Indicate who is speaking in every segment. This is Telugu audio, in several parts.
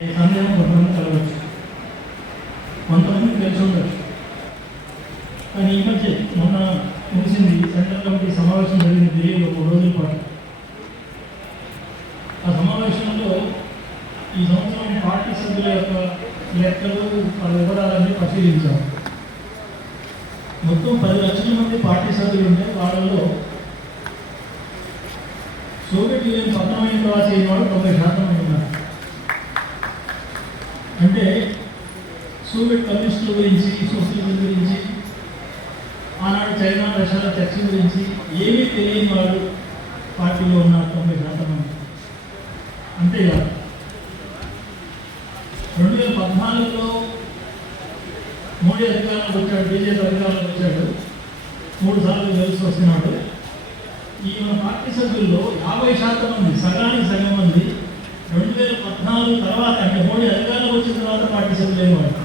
Speaker 1: ఈ కొంతమంది తెలిసి ఉండొచ్చు. కానీ ఈ మధ్య మొన్న ముగిసింది సెంట్రల్ కమిటీ సమావేశం జరిగింది ఢిల్లీలో ఒక రోజుల పాటు. ఆ సమావేశంలో ఈ సంవత్సరం పార్టీ సభ్యుల యొక్క లెక్కలు వాళ్ళ వివరాలన్నీ పరిశీలించాం మొత్తం పది లక్షల మంది పార్టీ సభ్యులు ఉంటే వాళ్ళలో సోవియట్ యూనియన్ పతనమైన తర్వాత వాళ్ళు తొంభై శాతం ఉన్నారు అంటే సోవియట్ కమ్యూనిస్టుల గురించి సోషలిజం గురించి ఆనాడు చైనా రష్యాల చర్చ గురించి ఏమీ తెలియని వాడు పార్టీలో ఉన్నారు తొంభై శాతం మంది. అంతేకాదు రెండు వేల పద్నాలుగులో మోడీ అధికారంలోకి వచ్చాడు బీజేపీ అధికారంలోకి వచ్చాడు. మూడు సార్లు గెలిచి వస్తున్నాడు. ఈ మన పార్టీ సభ్యుల్లో యాభై శాతం మంది సగానికి సగం మంది రెండు వేల పద్నాలుగు తర్వాత అంటే మోడీ అధికారంలోకి వచ్చిన తర్వాత పార్టీ సభ్యులు ఏమన్నారు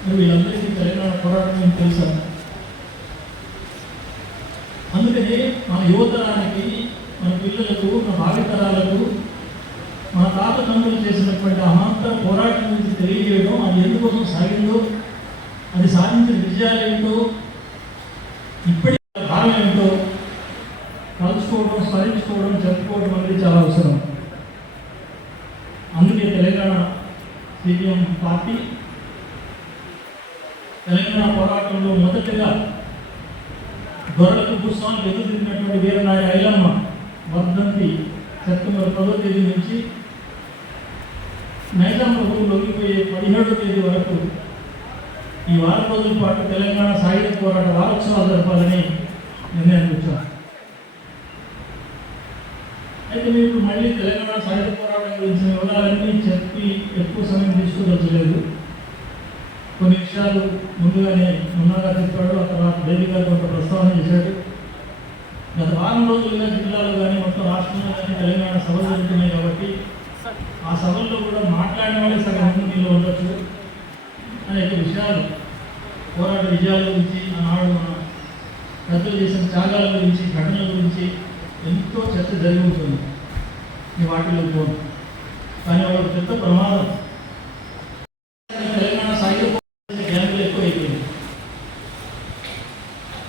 Speaker 1: మరి వీళ్ళందరికీ తెలంగాణ పోరాటం నేను తెలుసా? అందుకని మన యువతరానికి మన పిల్లలకు మన భావితరాలకు మన తాత తండ్రులు చేసినటువంటి అమాంతర పోరాటం గురించి తెలియజేయడం అది ఎందుకోసం సాగిందో అది సాధించిన విజయాలు ఏంటో ఇప్పటి భారం ఏంటో కలుసుకోవడం స్మరించుకోవడం చెప్పుకోవడం అనేది చాలా అవసరం అందుకే తెలంగాణ సిపిఎం పార్టీ తెలంగాణ పోరాటంలో మొదటిగా గొర్రెలకు భూస్వామికి ఎదురుదిరిగినటువంటి వీరనాయ ఐలమ్మ వర్ధంతి సెప్టెంబర్ పదో తేదీ నుంచి నైజాంలో లొంగిపోయే పదిహేడో తేదీ వరకు ఈ వారం రోజుల పాటు తెలంగాణ సాయుధ పోరాట వారోత్సవాలు జరపాలని నిర్ణయానికి వచ్చాను అయితే మీరు మళ్ళీ తెలంగాణ సాయుధ పోరాటం గురించి వివరాలన్నీ చెప్పి ఎక్కువ సమయం తీసుకోదలచలేదు. కొన్ని విషయాలు ముందుగానే ముందుగా చెప్పాడు ఆ తర్వాత దేవి గారు కొంత ప్రస్తావన చేశాడు. గత వారం రోజులుగా జిల్లాలో కానీ మొత్తం రాష్ట్రంలో కానీ తెలంగాణ సభలు జరుగుతున్నాయి కాబట్టి ఆ సభల్లో కూడా మాట్లాడిన వాళ్ళే సగం ముందు నీళ్ళు ఉండొచ్చు. అనేక విషయాలు పోరాట విజయాల గురించి ఆనాడు మన పెద్దలు చేసిన త్యాగాల గురించి ఘటనల గురించి ఎంతో చర్చ జరిగి ఉంటుంది. ఈ వాటిలో పోను కానీ వాళ్ళ పెద్ద ప్రమాదం తెలంగాణ సాయుధ పోరాట గ్యాంగులు ఎక్కువైపోయింది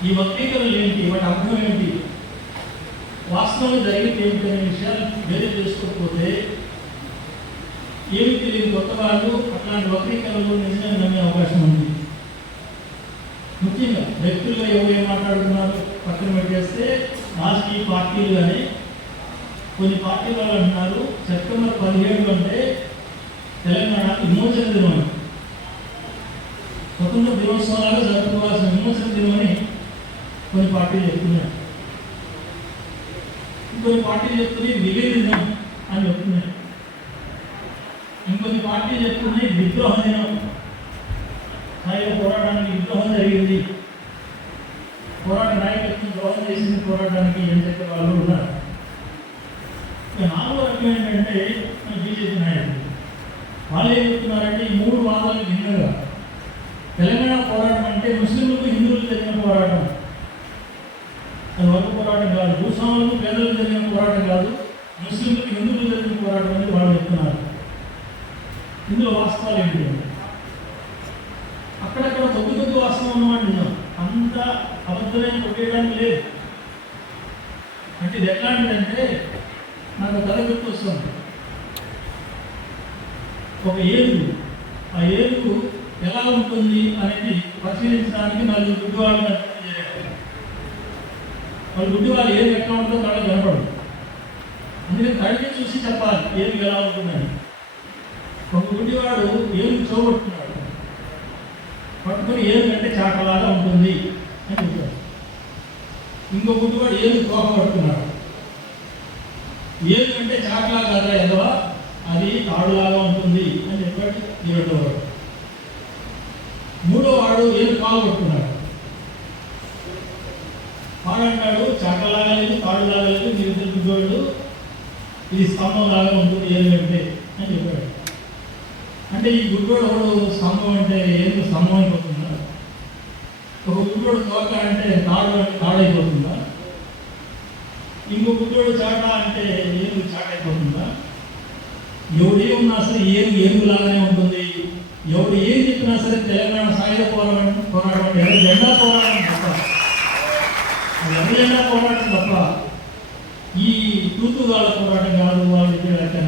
Speaker 1: ఈ వక్రీకరణలు ఏంటి వాటి అర్థం ఏంటి వాస్తవంగా జరిగింది ఏంటి అనే విషయాలు వేరే చేసుకోకపోతే ఏమి తెలియని కొత్త అలాంటి వక్రీకరణలు నిజంగా నమ్మే అవకాశం ఉంది. ముఖ్యంగా వ్యక్తులుగా ఎవరు ఏం మాట్లాడుతున్నారు పక్కన పెట్టేస్తే రాజకీయ పార్టీలు కానీ కొన్ని పార్టీలు వాళ్ళు అంటున్నారు సెప్టెంబర్ పదిహేడు అంటే తెలంగాణ విమోచన దినం అని. స్వతంత్ర దినోత్సవాలుగా జరుపుకోవాల్సిన విమోచన దినం అని కొన్ని పార్టీలు చెప్తున్నాయి కొన్ని పార్టీలు చెప్తున్నాయి విలే దినం అని చెప్తున్నాయి పార్టీ చెప్తుంది విద్రోహ దినం స్థాయిలో పోరాటానికి విద్రోహం జరిగింది. పోరాట నాయకత్వం ద్రోహం చేసింది పోరాటానికి ఏం చెప్పే వాళ్ళు ఉన్నారు. నాలుగో రకం ఏంటంటే బీజేపీ నాయకులు. వాళ్ళు ఏం చెప్తున్నారంటే ఈ మూడు వాదాలకు భిన్నంగా తెలంగాణ పోరాటం అంటే ముస్లింలకు హిందువులకు జరిగిన పోరాటం అది వర్గ పోరాటం కాదు భూస్వాములకు పేదలకు జరిగిన పోరాటం కాదు ముస్లింలకు హిందువులకు జరిగిన పోరాటం అని వాళ్ళు చెప్తున్నారు ఇందులో వాస్తవాలు ఏంటి అక్కడక్కడ తగ్గు తగ్గు వాస్తవం అన్నమాట అంత అబద్ధమైన కొట్టేయడానికి లేదు. అంటే ఇది ఎట్లాంటిదంటే నాకు కథ గుర్తొస్తుంది ఒక ఏనుగు ఆ ఏనుగు ఎలా ఉంటుంది అనేది పరిశీలించడానికి నలుగురు గుడ్డు వాళ్ళని వాళ్ళు గుడ్డు వాళ్ళు ఏది ఎట్లా ఉంటుందో కళ్ళకి కనపడదు. అందుకని కళ్ళని చూసి చెప్పాలి ఏది ఎలా ఉంటుందని. ఒక గుడ్డివాడు ఏనుగు చూపట్టుకున్నాడు పట్టుకుని ఏమిటంటే అంటే చాటలాగా ఉంటుంది అని చెప్పాడు ఇంకో గుడ్డివాడు ఏమి తోక పట్టుకున్నాడు ఏమిటంటే అంటే చాటలా కదా ఎదవా అది తాడులాగా ఉంటుంది అని చెప్పాడు ఈ రెండో వాడు మూడో వాడు ఏమి కాలు పట్టుకున్నాడు వాడంటాడు చాటలాగా లేదు తాడులాగా లేదు మీరు తెలుగువాడు ఇది స్తంభం లాగా ఉంటుంది ఏమిటంటే అని చెప్పాడు. అంటే ఈ గుడ్డోడు ఒకడు స్తంభం అంటే ఏనుగు స్తంభం అయిపోతుందా? ఒక గుడ్డోడు తోక అంటే తాడు తాడైపోతుందా ఇంకో గుడ్డోడు చాట అంటే ఏమి చాట అయిపోతుందా? ఎవడే ఉన్నా సరే ఏం ఏనుగులాగానే ఉంటుంది. ఎవడు ఏం చెప్పినా సరే తెలంగాణ సాయుధ పోరాటం పోరాటం అంటే ఎవరి జెండా పోరాటం తప్ప. ఎవరి జెండా పోరాటం తప్ప? ఈ తూతుగాల పోరాటం కాదు వాళ్ళు చెప్పే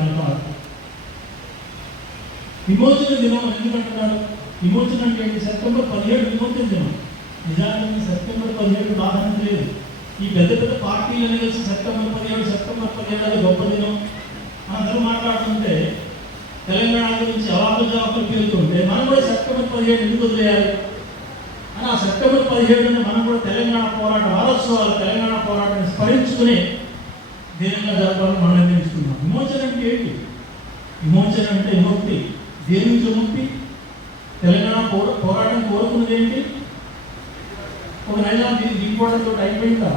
Speaker 1: విమోచన దినం ఎందుకంటున్నారు విమోచన అంటే ఏంటి? సెప్టెంబర్ పదిహేడు విమోచన దినం. నిజానికి సెప్టెంబర్ పదిహేడు ప్రాధాన్యత లేదు. ఈ పెద్ద పెద్ద పార్టీలు కలిసి సెప్టెంబర్ పదిహేడు సెప్టెంబర్ పదిహేడు అది గొప్ప దినం. అందరూ మాట్లాడుతుంటే తెలంగాణ గురించి అవాకులు జవాబులు పేరుతుంటే మనం కూడా సెప్టెంబర్ పదిహేడు ఎందుకు వదిలేయాలి? అని ఆ సెప్టెంబర్ పదిహేడుని మనం కూడా తెలంగాణ పోరాట వారోత్సవాలు తెలంగాణ పోరాటాన్ని స్మరించుకుని దీనంగా జరపాలని మనం నిర్ణయించుకున్నాం. విమోచన అంటే ఏంటి? విమోచన అంటే విముక్తి. దేని నుంచి తెలంగాణ పోరా పోరాటం కోరుకున్నది ఏంటి? ఒక నైజాం దీన్ని దిగిపోవడంతో అయిపోయిందా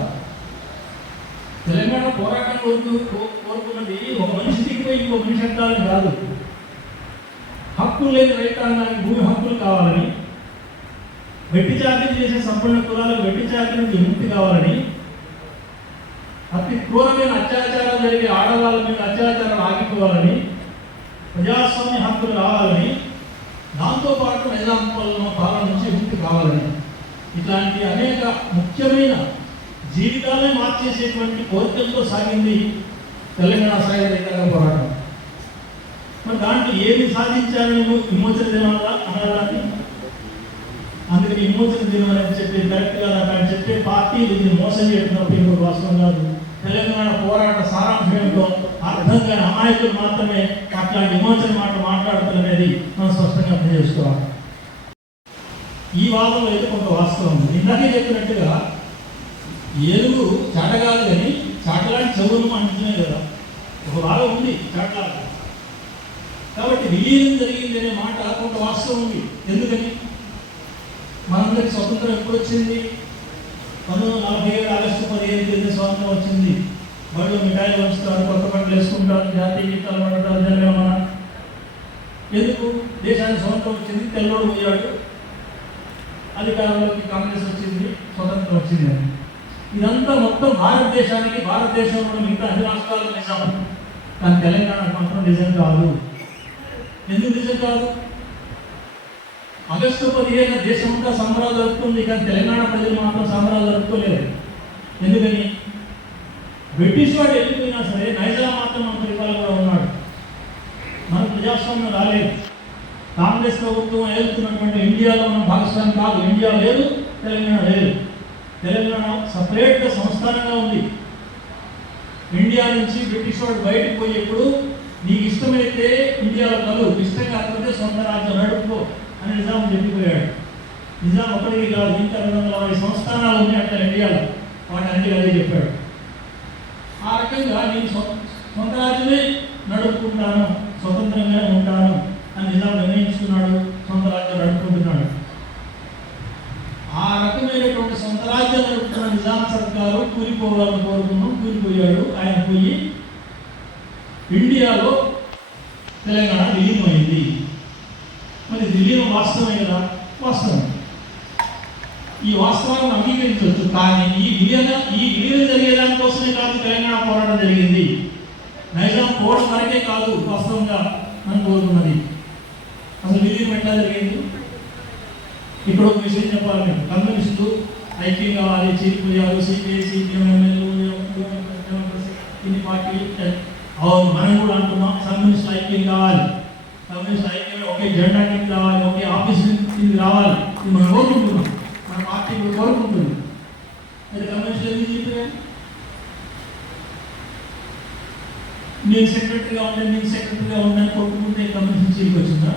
Speaker 1: తెలంగాణ పోరాటం కోరుకు కో- కోరుకున్నది ఒక మనిషి దిగిపోయి ఇంకో మనిషి అంటారని కాదు. హక్కులు లేని రైతాంగానికి భూమి హక్కులు కావాలని వెట్టి చాకరీ చేసే సంపన్న కులాలకు వెట్టి చాకరీ నుంచి విముక్తి కావాలని అతి క్రూరమైన అత్యాచారాలు జరిగే ఆడవాళ్ళ మీద అత్యాచారాలు ఆగిపోవాలని ప్రజాస్వామ్య హక్కులు రావాలని దాంతోపాటు పాటు పాలన పాలన నుంచి ముక్తి కావాలని. ఇట్లాంటి అనేక ముఖ్యమైన జీవితాలే మార్చేసేటువంటి కోరికలతో సాగింది తెలంగాణ సాయుధ రైతాంగ పోరాటం. మరి దాంట్లో ఏమి సాధించాలని విమోచన దినాల అనడానికి అందుకని విమోచన దినం అని చెప్పి కరెక్ట్గా నాకు ఆయన చెప్పే పార్టీలు ఇది మోసం చేయడం ఇంకొక వాస్తవం కాదు. తెలంగాణ పోరాట సారాంశం ఏంటో అర్థం కాని అమాయకులు మాత్రమే అట్లాంటి విమోచన మాట మాట్లాడుతున్నది మనం స్పష్టంగా అర్థం చేసుకోవాలి. ఈ వాదంలో అయితే కొంత వాస్తవం ఉంది. ఇందాకే చెప్పినట్టుగా ఏనుగు చాట కాదు కానీ చాటలాంటి చెవులు అంటున్నాయి కదా. ఒక భాగం ఉంది చాటలాగా. కాబట్టి విలీనం జరిగింది అనే మాట కొంత వాస్తవం ఉంది. ఎందుకని? మనందరికి స్వతంత్రం ఎప్పుడు వచ్చింది పంతొమ్మిది వందల నలభై ఏడు ఆగస్టు పదిహేను తేదీ స్వాతంత్రం వచ్చింది. బళ్ళు మిఠాయిలు పంచుతారు కొత్త బట్టలు వేసుకుంటారు జాతీయ గీతాలు పాడతారు జనగణమన ఎందుకు? దేశానికి స్వతంత్రం వచ్చింది తెల్లోడు పోయాడు. అధికారంలోకి కాంగ్రెస్ వచ్చింది స్వతంత్రం వచ్చింది అని. ఇదంతా మొత్తం భారతదేశానికి భారతదేశంలో మిగతా అన్ని రాష్ట్రాలకు నిజాం. కానీ తెలంగాణ మాత్రం నిజం కాదు. ఎందుకు నిజం కాదు? ఆగస్టు పదిహేను దేశమంతా సంబరాలు జరుపుకుంది కానీ తెలంగాణ ప్రజలు మాత్రం సంబరాలు జరుపుకోలేదు. ఎందుకని? బ్రిటిష్ వాడు వెళ్ళిపోయినా సరే నైజాం మాత్రం మన పరిపాలన కూడా ఉన్నాడు. మన ప్రజాస్వామ్యం రాలేదు. కాంగ్రెస్ ప్రభుత్వం ఏలుతున్నటువంటి ఇండియాలో మనం భాగస్వామ్యం కాదు. ఇండియా లేదు తెలంగాణ లేదు. తెలంగాణ సపరేట్గా సంస్థానంగా ఉంది. ఇండియా నుంచి బ్రిటిష్ వాడు బయటకు పోయేప్పుడు నీకు ఇష్టమైతే ఇండియాలో కలు ఇష్టం కాకపోతే సొంత రాజ్యం నడుపుకో అని నిజాం చెప్పిపోయాడు. నిజాం ఒకటికి కాదు ఇంకా రెండు వందల సంస్థానాలు ఉన్నాయి అట్లా ఇండియాలో. వాటి అన్ని అదే చెప్పాడు. ఆ రకంగా నేను సొంత రాజ్యమే నడుపుకుంటాను స్వతంత్రంగానే ఉంటాను అని నిజాం నిర్ణయించుకున్నాడు? సొంత రాజ్యం నడుపుకుంటున్నాడు. ఆ రకమైనటువంటి సొంత రాజ్యం నడుపుతున్న నిజాం సర్కారు కూలిపోవాలని కోరుకున్నాం కూలిపోయాడు. ఆయన పోయి ఇండియాలో తెలంగాణ విలీనమైంది. మరి విలీనం వాస్తవమే కదా? వాస్తవం ఈ వాస్తవాన్ని అంగీకరించవచ్చు. కానీ ఈ విలీన ఈ విలీనం జరిగేదానికోసమే కాదు తెలంగాణ పోరాటం జరిగింది. నైజాం పోవడం వరకే కాదు వాస్తవంగా మనం కోరుకున్నది. అసలు విలీనం ఎట్లా జరిగింది? ఇప్పుడు ఒక విషయం చెప్పాలి మేము కమ్యూనిస్టులు ఐక్యం కావాలి చీలిపోయారు. సిపిఐ సిపిఎం ఇన్ని పార్టీలు అవును మనం కూడా అంటున్నాం కమ్యూనిస్ట్ ఐక్యం కావాలి. కమ్యూనిస్ట్ ఐక్యం ఒకే జెండా కింద రావాలి ఒకే ఆఫీస్ కింద రావాలి. మనం కోరుకుంటున్నాం మన కోరుకుంటుంది మీరు కమ్యూనిస్టులు ఎందుకు చెప్పారు నేను సెక్రటరీగా ఉండే నేను సెక్రటరీగా ఉండని కోరుకుంటే కమిషన్ చీలికి వచ్చిందా?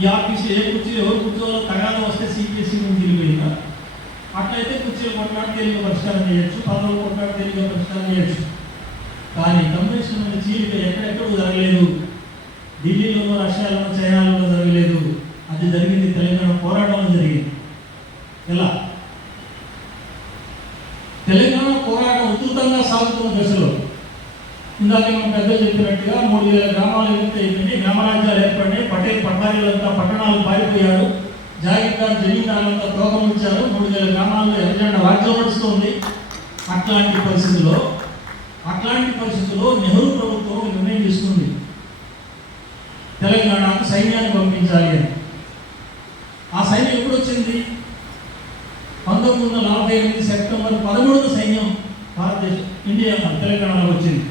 Speaker 1: ఈ ఆఫీస్ ఏ కుర్చీ ఎవరు కూర్చోవాలో తగాద వస్తే సిపిఎస్సి నుంచి తిరిగిపోయిందా? అట్లయితే కుర్చీలు కొట్లాడి తేలిక పరిష్కారం చేయొచ్చు పదవులు కొట్లాడి తేలిక పరిష్కారం చేయొచ్చు. కానీ కమిషన్ మీద చీలిక ఎక్కడెక్కడ జరగలేదు. ఢిల్లీలోనూ రష్యాలోనూ చైనాలోనూ జరగలేదు. అది జరిగింది తెలంగాణ పోరాటంలో జరిగింది. ఎలా? తెలంగాణ పోరాటం ఉధృతంగా సాగుతున్న దశలో ఇందాక మనం పెద్దలు చెప్పినట్టుగా మూడు వేల గ్రామాలు విముక్తి అయిపోయింది గ్రామరాజ్యాలు ఏర్పడినాయి పటేల్ పట్టారీలంతా పట్టణాలు పారిపోయారు జాగీర్దార్ జమీందారులంతా తోకం ఉంచారు మూడు వేల గ్రామాల్లో ఎర్రజెండా రాజ్యం నడుస్తుంది. అట్లాంటి పరిస్థితుల్లో అట్లాంటి పరిస్థితుల్లో నెహ్రూ ప్రభుత్వం నిర్ణయం తీసుకుంది. తెలంగాణకు సైన్యాన్ని పంపించాలి అని ఆ సైన్యం ఎప్పుడు వచ్చింది పంతొమ్మిది వందల నలభై ఎనిమిది సెప్టెంబర్ పదమూడున సైన్యం భారతదేశం ఇండియా తెలంగాణలో వచ్చింది.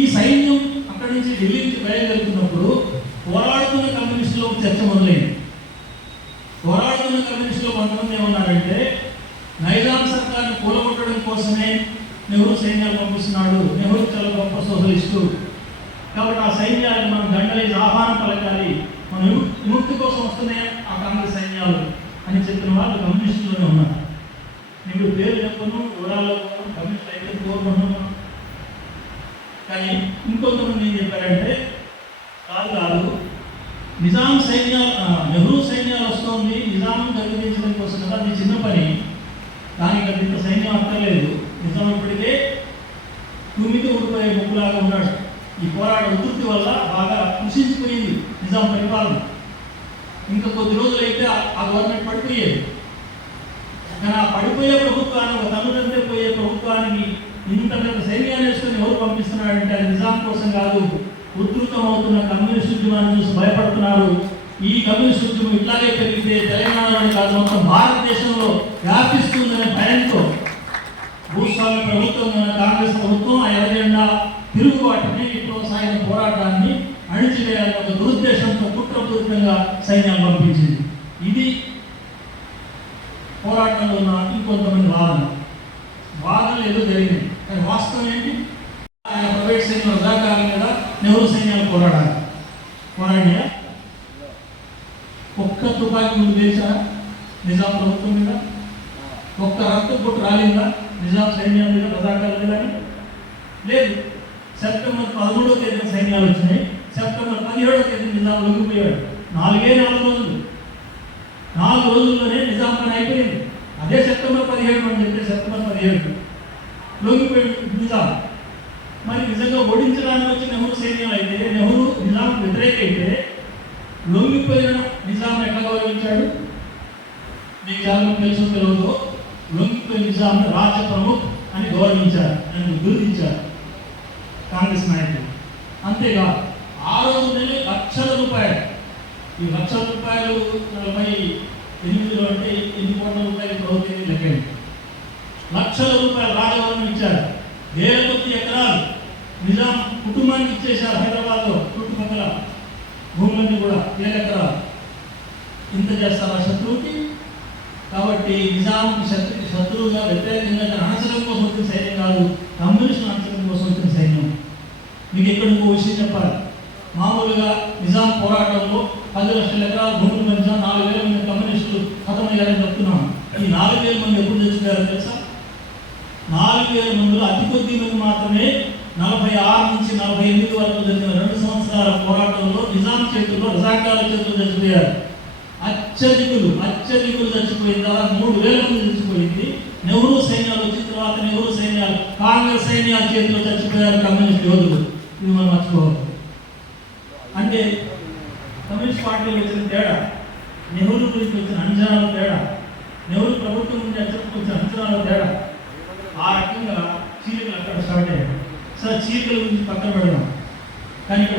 Speaker 1: ఈ సైన్యం అక్కడి నుంచి ఢిల్లీకి బయలుదేరుతున్నప్పుడు పోరాడుతున్న కమ్యూనిస్టులో చర్చ మొదలైంది. పోరాడుతున్న కమ్యూనిస్టులో కొంతమంది ఏమన్నారంటే నైజాం సర్కార్ని కూలగొట్టడం కోసమే నెహ్రూ సైన్యాలు పంపిస్తున్నాడు నెహ్రూ చాలా గొప్ప సోషలిస్టు కాబట్టి ఆ సైన్యాలను మనం దండలేసి ఆహ్వానం పలకాలి. మన విముక్తి కోసం వస్తున్నాయి ఆ కాంగ్రెస్ సైన్యాలు అని చెప్పిన వాళ్ళు కమ్యూనిస్టులోనే ఉన్నారు. నీకు పేరు చెప్పను వివరాల్లో పోను, కమ్యూనిస్ట్ అయితే కోరుకున్నాను కానీ ఇంకొంతమంది ఏం చెప్పారంటే కాదు కాదు నిజాం సైన్యాలు నెహ్రూ సైన్యాలు వస్తోంది నిజాం గర్వించడం కోసం కదా అది చిన్న పని. దానికి అది ఇంత సైన్యం అక్కర్లేదు. నిజాం ఇప్పటికే తుమ్మిది ఊడిపోయే ముక్కులాగా ఉన్నాడు. ఈ పోరాట ఉధృతి వల్ల బాగా కృషించిపోయింది నిజాం పరిపాలన. ఇంకా కొద్ది రోజులైతే ఆ గవర్నమెంట్ పడిపోయేది. కానీ ఆ పడిపోయే ప్రభుత్వాన్ని ఒక తల్లుదండ్రి పోయే ప్రభుత్వానికి ఇంత పెద్ద సైన్యాన్ని వేసుకుని ఎవరు పంపిస్తున్నాడంటే అది నిజాం కోసం కాదు. ఉధృతం అవుతున్న కమ్యూనిస్ట్ ఉద్యమాన్ని చూసి భయపడుతున్నారు. ఈ కమ్యూనిస్ట్ ఉద్యమం ఇట్లాగే పెరిగితే తెలంగాణలోనే కాదు మొత్తం భారతదేశంలో వ్యాపిస్తుందనే భయంతో భూస్వామ్య ప్రభుత్వం కాంగ్రెస్ ప్రభుత్వం ఆ ఎర్రజెండా తిరుగుబాటుని సాగిన పోరాటాన్ని అణిచివేయాలని ఒక దురుద్దేశంతో కుట్రపూరితంగా సైన్యాలు పంపించింది. ఇది పోరాటంలో ఉన్న ఇంకొంతమంది వాదన వాదనలు ఏదో జరిగినాయి. కానీ వాస్తవం ఏంటి? ఆయన ప్రైవేట్ సైన్యం రజాకాల మీద నెహ్రూ సైన్యాలు పోరాడాలి. పోరాడినా ఒక్క తుపాకీ ముందు వేశారా నిజాం ప్రభుత్వం మీద? ఒక్క రక్త పొట్టు రాలిందా? నిజాం సైన్యం మీద రజాకాల మీద? లేదు. సెప్టెంబర్ పదమూడవ తేదీన సైన్యాలు వచ్చినాయి. సెప్టెంబర్ పదిహేడవ తేదీ నిజాం లొంగిపోయాడు. నాలుగే నాలుగు రోజులు. నాలుగు రోజుల్లోనే నిజాం పని అయిపోయింది. అదే సెప్టెంబర్ పదిహేడు అని చెప్పి సెప్టెంబర్ పదిహేడు. లొంగిపోయాడు నిజాం మరి నిజంగా ఓడించడానికి వచ్చి నెహ్రూ సైన్యం అయితే నెహ్రూ నిజాం వ్యతిరేక అయితే లొంగిపోయిన నిజాం ఎట్లా గౌరవించాడు? మీకు చాలా తెలుసు తెలియదు లొంగిపోయిన నిజాం రాజ ప్రముఖ్ అని గౌరవించారు ఆయన గుర్తించారు కాంగ్రెస్ నాయకులు. అంతేకాదు ఆ రోజునే లక్షల రూపాయలు. ఈ లక్షల రూపాయలు మరి ఎనిమిదిలో అంటే ఎన్ని కోట్ల రూపాయలు ప్రభుత్వం లెక్కండి. లక్షల రూపాయలు రాజవరం ఇచ్చారు. వేల కొద్ది ఎకరాలు నిజాం కుటుంబానికి ఇచ్చేశారు హైదరాబాద్లో చుట్టుపక్కల భూములన్నీ కూడా వేల ఎకరాలు. ఇంత ఆ శత్రువుకి? కాబట్టి నిజాంకి శత్రుకి శత్రువుగా వ్యతిరేకంగా అనసరం కోసం వచ్చిన సైన్యం కాదు కమ్యూనిస్ట్ అనసరం కోసం వచ్చిన సైన్యం. మీకు ఇక్కడ ఇంకో విషయం చెప్పాలి. మామూలుగా నిజాం పోరాటంలో పది లక్షల ఎకరాల భూములు పెంచా నాలుగు వేల హతమయ్యారని చెప్తున్నాం. ఈ నాలుగు వేల మంది ఎప్పుడు చచ్చిపోయారో తెలుసా? నాలుగు వేల మందిలో అతి కొద్ది మంది మాత్రమే నలభై ఆరు నుంచి నలభై ఎనిమిది వరకు జరిగిన రెండు సంవత్సరాల పోరాటంలో నిజాం చేతుల్లో రజాకాల చేతుల్లో చచ్చిపోయారు. అత్యధికులు అత్యధికులు చచ్చిపోయిన తర్వాత మూడు వేల మంది చచ్చిపోయింది. నెహ్రూ సైన్యాలు వచ్చిన తర్వాత నెహ్రూ సైన్యాలు కాంగ్రెస్ సైన్యాల చేతిలో చచ్చిపోయారు కమ్యూనిస్ట్ యోధులు. ఇది మనం మర్చిపోవాలి అంటే కమ్యూనిస్ట్ పార్టీలో వచ్చిన తేడా? నెహ్రూ గురించి వచ్చిన అంచనాల తేడా? నెహ్రూ ప్రభుత్వం నుండి అచ్చరికి వచ్చిన అంచనాల తేడా? ఆ రకంగా చీలికలు అక్కడ స్టార్ట్ అయ్యాయి. సరే చీలికల గురించి పక్కన పెడదాం. కానీ ఇక్కడ